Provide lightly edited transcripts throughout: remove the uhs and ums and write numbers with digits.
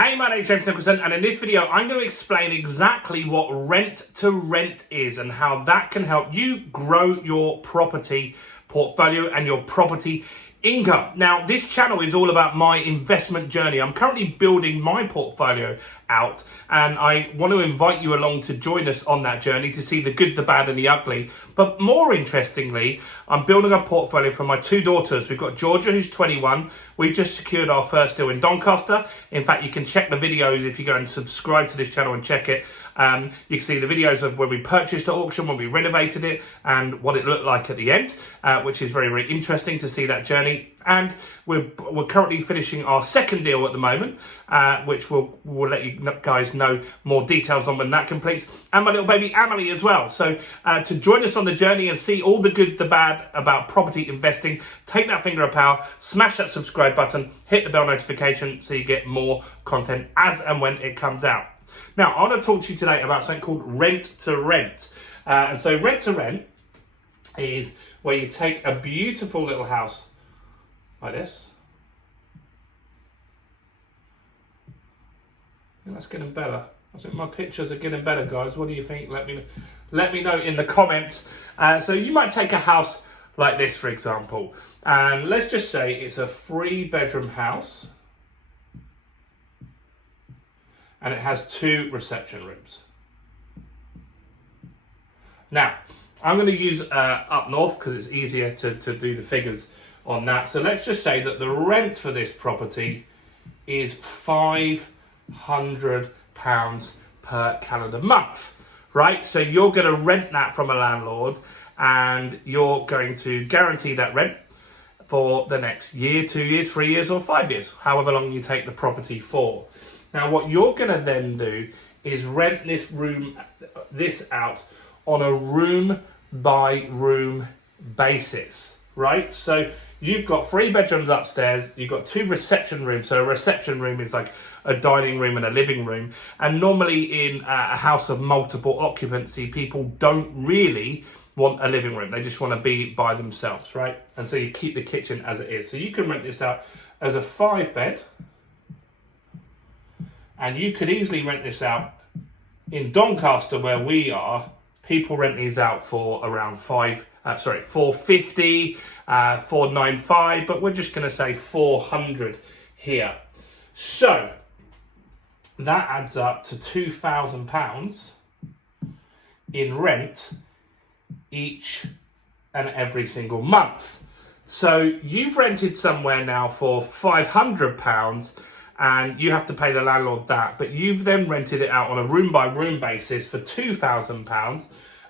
Hey, my name's James Nicholson, and in this video I'm going to explain exactly what rent to rent is and how that can help you grow your property portfolio and your property income. Now, this channel is all about my investment journey. I'm currently building my portfolio out, and I want to invite you along to join us on that journey to see the good, the bad, and the ugly. But more interestingly, I'm building a portfolio for my two daughters. We've got Georgia, who's 21. We just secured our first deal in Doncaster. In fact, you can check the videos if you go and subscribe to this channel and check it. You can see the videos of when we purchased the auction, when we renovated it, and what it looked like at the end, which is very, very interesting to see that journey. And we're currently finishing our second deal at the moment, which we'll let you guys know more details on when that completes. And my little baby Emily as well. So to join us on the journey and see all the good, the bad about property investing, take that finger of power, smash that subscribe button, hit the bell notification so you get more content as and when it comes out. Now, I want to talk to you today about something called rent to rent. And so rent to rent is where you take a beautiful little house like this. And that's getting better. I think my pictures are getting better, guys. What do you think? Let me know in the comments. So you might take a house like this, for example. And let's just say it's a 3-bedroom house. And it has 2 reception rooms. Now, I'm going to use up north because it's easier to do the figures on that. So let's just say that the rent for this property is £500 per calendar month, right? So you're going to rent that from a landlord and you're going to guarantee that rent for the next year, 2 years, 3 years, or 5 years, however long you take the property for. Now, what you're going to then do is rent this out on a room by room basis, right? So you've got 3 bedrooms upstairs, you've got 2 reception rooms. So a reception room is like a dining room and a living room. And normally in a house of multiple occupancy, people don't really want a living room. They just want to be by themselves, right? And so you keep the kitchen as it is. So you can rent this out as a 5-bed. And you could easily rent this out in Doncaster, where we are. People rent these out for around $450, $495, but we're just going to say $400 here. So that adds up to £2,000 in rent each and every single month. So you've rented somewhere now for £500, and you have to pay the landlord that, but you've then rented it out on a room by room basis for £2,000,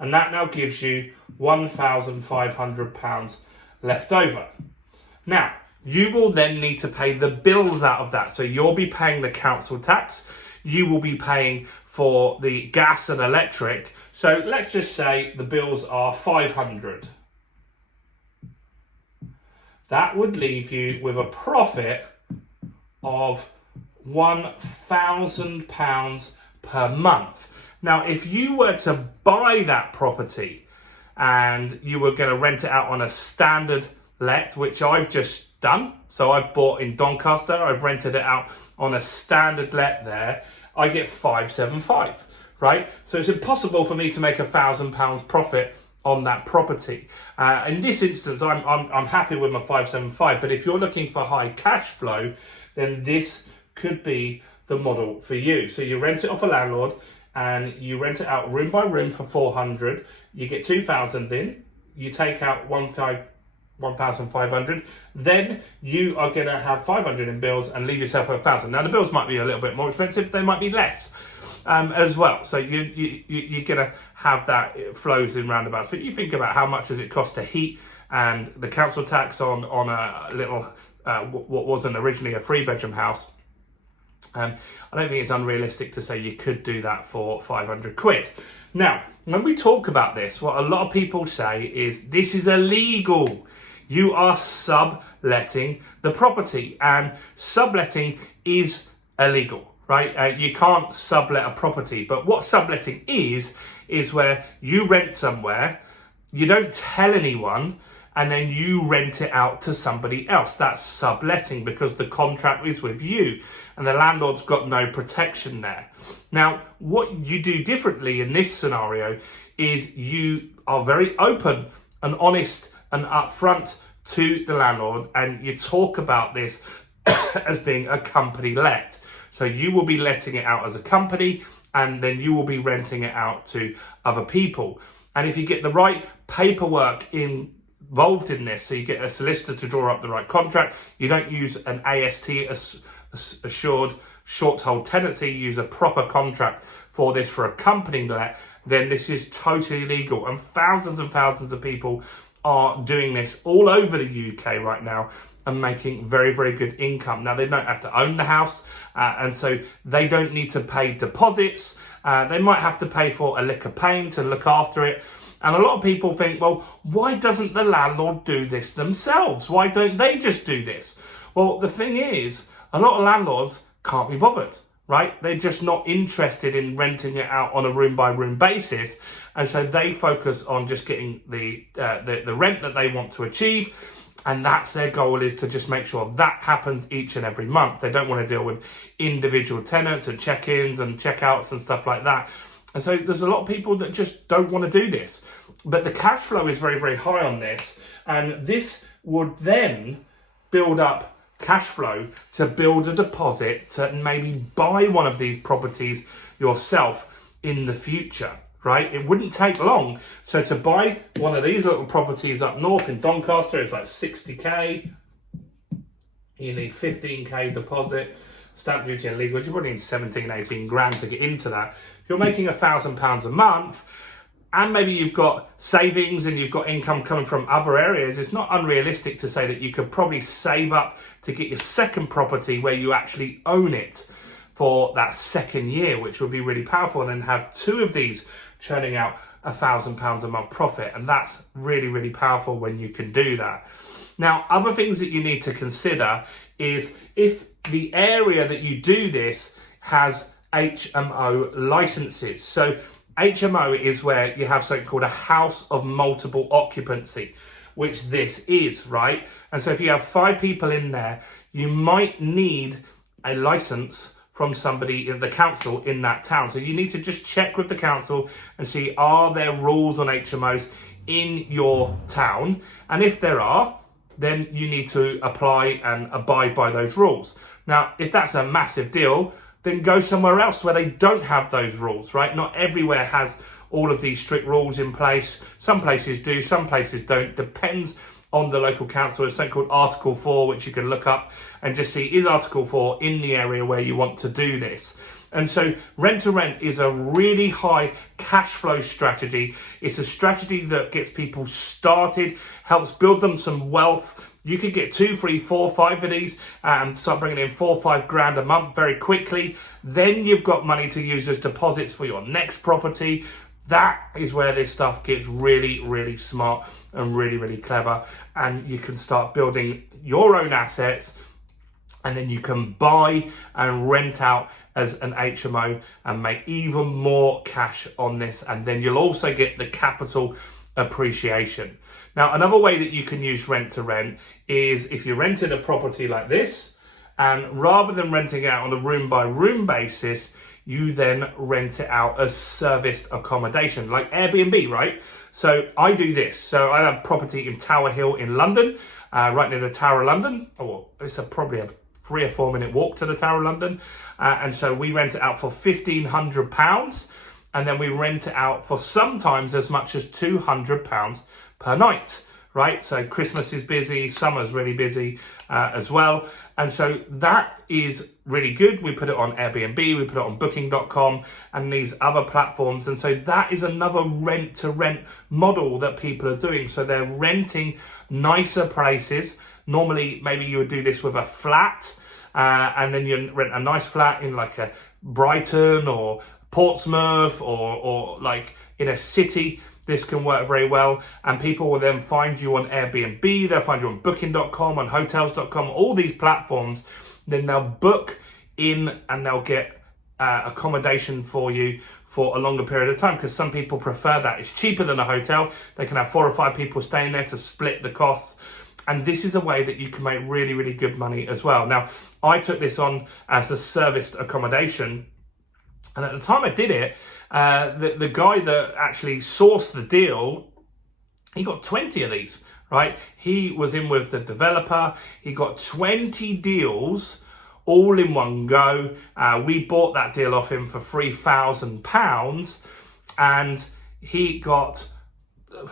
and that now gives you £1,500 left over. Now, you will then need to pay the bills out of that. So you'll be paying the council tax, you will be paying for the gas and electric. So let's just say the bills are £500. That would leave you with a profit of £1,000 per month. Now, if you were to buy that property and you were going to rent it out on a standard let, which I've just done, so I've bought in Doncaster, I've rented it out on a standard let there, I get £575, right? So it's impossible for me to make £1,000 profit on that property. In this instance, I'm happy with my £575, but if you're looking for high cash flow, then this could be the model for you. So you rent it off a landlord and you rent it out room by room for $400. You get $2,000 in, you take out $1,500, then you are going to have $500 in bills and leave yourself $1,000. Now the bills might be a little bit more expensive, they might be less as well. So you're going to have that, it flows in roundabouts. But you think about how much does it cost to heat and the council tax on a little what wasn't originally a 3-bedroom house. I don't think it's unrealistic to say you could do that for £500. Now, when we talk about this, what a lot of people say is this is illegal. You are subletting the property, and subletting is illegal, right? You can't sublet a property, but what subletting is where you rent somewhere, you don't tell anyone, and then you rent it out to somebody else. That's subletting, because the contract is with you and the landlord's got no protection there. Now, what you do differently in this scenario is you are very open and honest and upfront to the landlord, and you talk about this as being a company let. So you will be letting it out as a company, and then you will be renting it out to other people. And if you get the right paperwork involved in this, so you get a solicitor to draw up the right contract, you don't use an AST, assured short hold tenancy, you use a proper contract for this for a company let, then this is totally legal. And thousands of people are doing this all over the UK right now and making very, very good income. Now, they don't have to own the house, and so they don't need to pay deposits. They might have to pay for a lick of paint and look after it. And a lot of people think, well, why doesn't the landlord do this themselves? Why don't they just do this? Well, the thing is, a lot of landlords can't be bothered, right? They're just not interested in renting it out on a room by room basis. And so they focus on just getting the rent that they want to achieve. And that's their goal, is to just make sure that happens each and every month. They don't want to deal with individual tenants and check-ins and check-outs and stuff like that. And so there's a lot of people that just don't want to do this. But the cash flow is very, very high on this. And this would then build up cash flow to build a deposit to maybe buy one of these properties yourself in the future, right? It wouldn't take long. So to buy one of these little properties up north in Doncaster, it's like 60k. You need 15k deposit, stamp duty and legal. You probably need 17, 18 grand to get into that. If you're making £1,000 a month, and maybe you've got savings and you've got income coming from other areas, it's not unrealistic to say that you could probably save up to get your second property where you actually own it for that second year, which would be really powerful, and then have two of these churning out £1,000 a month profit. And that's really, really powerful when you can do that. Now, other things that you need to consider is if the area that you do this has HMO licenses. So HMO is where you have something called a house of multiple occupancy, which this is, right? And so if you have 5 people in there, you might need a license from somebody in the council in that town. So you need to just check with the council and see, are there rules on HMOs in your town? And if there are, then you need to apply and abide by those rules. Now, if that's a massive deal, then go somewhere else where they don't have those rules, right? Not everywhere has all of these strict rules in place. Some places do, some places don't. Depends on the local council. There's something called Article 4, which you can look up and just see, is Article 4 in the area where you want to do this? And so rent to rent is a really high cash flow strategy. It's a strategy that gets people started, helps build them some wealth. You could get 2, 3, 4, 5 of these and start bringing in 4 or 5 grand a month very quickly. Then you've got money to use as deposits for your next property. That is where this stuff gets really, really smart and really, really clever. And you can start building your own assets, and then you can buy and rent out as an HMO and make even more cash on this. And then you'll also get the capital appreciation. Now, another way that you can use rent to rent is if you rented a property like this, and rather than renting it out on a room by room basis, you then rent it out as serviced accommodation, like Airbnb, right? So I do this. So I have property in Tower Hill in London, right near the Tower of London. Oh, it's probably a 3 or 4 minute walk to the Tower of London. And so we rent it out for £1,500. And then we rent it out for sometimes as much as £200 per night, right? So Christmas is busy, summer's really busy as well. And so that is really good. We put it on Airbnb, we put it on booking.com and these other platforms. And so that is another rent to rent model that people are doing. So they're renting nicer places. Normally, maybe you would do this with a flat and then you rent a nice flat in like a Brighton or Portsmouth or like in a city. This can work very well, and people will then find you on Airbnb, they'll find you on booking.com, on hotels.com, all these platforms. Then they'll book in and they'll get accommodation for you for a longer period of time, because some people prefer that. It's cheaper than a hotel. They can have 4 or 5 people staying there to split the costs. And this is a way that you can make really, really good money as well. Now, I took this on as a serviced accommodation. And at the time I did it, the guy that actually sourced the deal, he got 20 of these, right? He was in with the developer. He got 20 deals all in one go. We bought that deal off him for £3,000, and he got,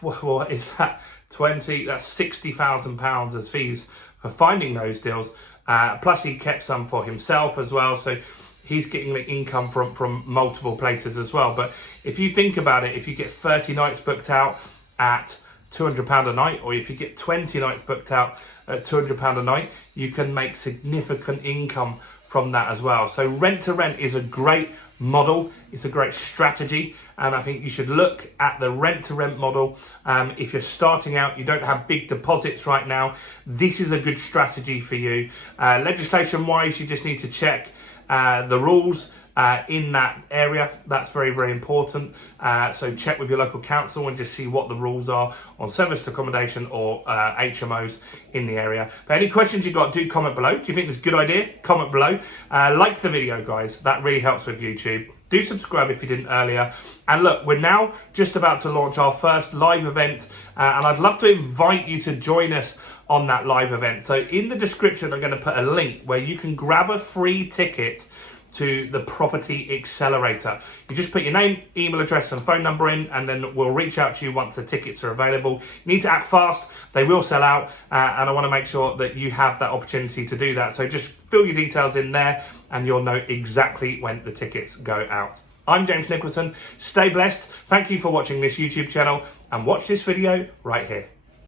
what is that? 20, that's £60,000 as fees for finding those deals. Plus he kept some for himself as well. So he's getting the income from multiple places as well. But if you think about it, if you get 30 nights booked out at £200 a night, or if you get 20 nights booked out at £200 a night, you can make significant income from that as well. So rent to rent is a great model. It's a great strategy, and I think you should look at the rent to rent model. If you're starting out, you don't have big deposits right now, this is a good strategy for you. Legislation wise, you just need to check the rules in that area. That's very, very important. So check with your local council and just see what the rules are on serviced accommodation or HMOs in the area. But any questions you got, do comment below. Do you think this is a good idea? Comment below. Like the video, guys. That really helps with YouTube. Do subscribe if you didn't earlier. And look, we're now just about to launch our first live event, and I'd love to invite you to join us on that live event. So in the description, I'm going to put a link where you can grab a free ticket to the Property Accelerator. You just put your name, email address and phone number in, and then we'll reach out to you once the tickets are available. You need to act fast, they will sell out, and I want to make sure that you have that opportunity to do that. So just fill your details in there and you'll know exactly when the tickets go out. I'm James Nicholson. Stay blessed. Thank you for watching this YouTube channel, and watch this video right here.